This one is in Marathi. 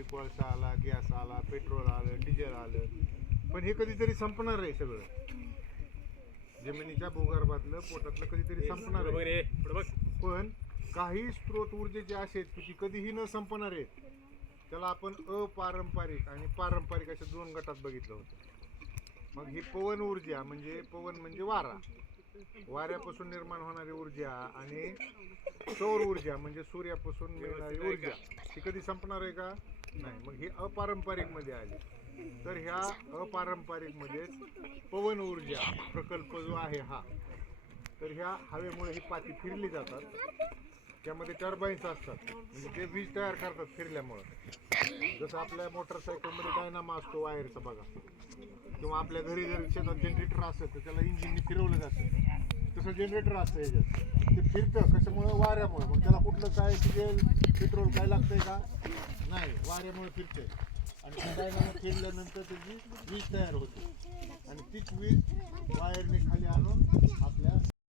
त्याच्यासाठी कोळसा आला, गॅस आला, पेट्रोल आलं, डिझेल आलं, पण हे कधीतरी संपणार आहे सगळं. जमिनीच्या भूगर्भातलं पोटातलं कधीतरी संपणार आहे. पण काही स्त्रोत ऊर्जेचे असे आहेत की कधीही न संपणार आहेत. त्याला आपण अपारंपरिक आणि पारंपरिक अशा दोन गटात बघितलं होतं. मग ही पवन ऊर्जा म्हणजे पवन म्हणजे वारा, वाऱ्यापासून निर्माण होणारी ऊर्जा, आणि सौर ऊर्जा म्हणजे सूर्यापासून मिळणारी ऊर्जा, ही कधी संपणार आहे का? नाही. मग ही अपारंपरिक मध्ये आली. तर ह्या अपारंपरिक मध्ये पवन ऊर्जा प्रकल्प जो आहे हा, तर ह्या हवेमुळे ही पाती फिरली जातात. त्यामध्ये टर्बाईन्स असतात, म्हणजे ते वीज तयार करतात फिरल्यामुळं. जसं आपल्या मोटरसायकलमध्ये डायनामा असतो वायरचा बघा, किंवा आपल्या घरी जर शेतात जनरेटर असेल तर त्याला इंजिनने फिरवलं जातं. तसं जनरेटर असतं याच्यात, ते फिरतं कशामुळं? वाऱ्यामुळे. मग त्याला कुठलं काय डिझेल पेट्रोल काय लागतंय का? नाही, वाऱ्यामुळे फिरतंय. आणि त्या डायनामा फिरल्यानंतर त्याची वीज तयार होते, आणि तीच वीज वायरने खाली आणून आपल्या